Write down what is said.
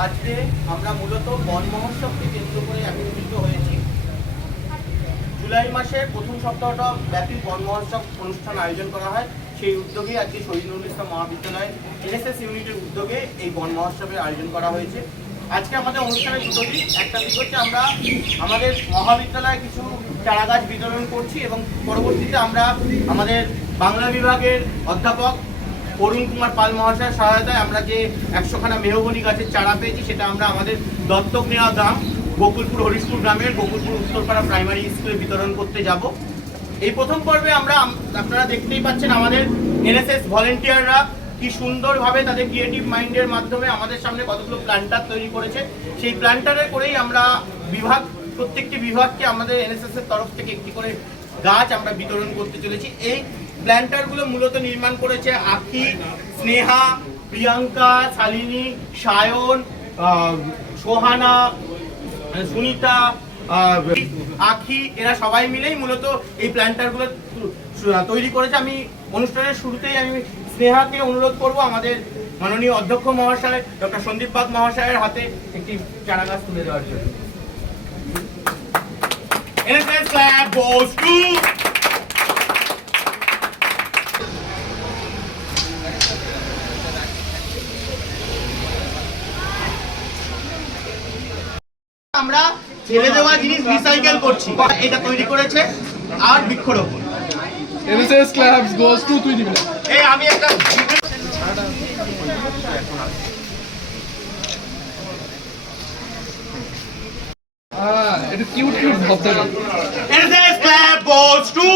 আজকে আমরা মূলত বন মহোৎসবকে কেন্দ্র করে একত্রিত হয়েছি। জুলাই মাসের প্রথম সপ্তাহটা ব্যাপী বন মহোৎসব অনুষ্ঠান আয়োজন করা হয়। সেই উদ্যোগে আজকে শহীদ নজরুল ইসলাম মহাবিদ্যালয় এনএসএস ইউনিটের উদ্যোগে এই বন মহোৎসবের আয়োজন করা হয়েছে। আজকে আমাদের অনুষ্ঠানের দুটো দিক, একটা দিক হচ্ছে আমরা আমাদের মহাবিদ্যালয়ে কিছু চারা গাছ বিতরণ করছি এবং পরবর্তীতে আমরা আমাদের বাংলা বিভাগের অধ্যাপক অরুণ কুমার পাল মহাশয়ের সহায়তায় আমরা যে 100খানা মেহগনি গাছের চারা পেয়েছি সেটা আমরা আমাদের দত্তক নেওয়া গ্রাম গোকুলপুর হরিশপুর গ্রামের গোকুলপুর উত্তরপাড়া প্রাইমারি স্কুলে বিতরণ করতে যাব। এই প্রথম পর্বে আপনারা দেখতেই পাচ্ছেন আমাদের এনএসএস ভলেন্টিয়াররা কি সুন্দরভাবে তাদের ক্রিয়েটিভ মাইন্ডের মাধ্যমে আমাদের সামনে কতগুলো প্ল্যান্টার তৈরি করেছে। সেই প্ল্যান্টারে করেই আমরা প্রত্যেকটি বিভাগকে আমাদের এনএসএস এর তরফ থেকে একটি করে গাছ আমরা বিতরণ করতে চলেছি। এই প্ল্যান্টারগুলো মূলত নির্মাণ করেছে আখি, স্নেহা, প্রিয়াঙ্কা, শালিনী, সায়ন, সোহানা, সুনিতা, আখি, এরা সবাই মিলেই মূলত এই প্ল্যান্টারগুলো তৈরি করেছে। আমি অনুষ্ঠানের শুরুতেই স্নেহাকে অনুরোধ করব আমাদের মাননীয় অধ্যক্ষ মহাশয় ডক্টর সন্দীপ বাগ মহাশয়ের হাতে একটি চারা গাছ তুলে দেওয়ার জন্য। NSS flag goes to আমরা ফেলে দেওয়া জিনিস রিসাইকেল করছি, এটা তৈরি করেছে আর বৃক্ষরোপণ। NSS flag goes to তুই দিবি না। এই আমি একটা এটা কিউট কিউট ভাবতে। NSS flag goes to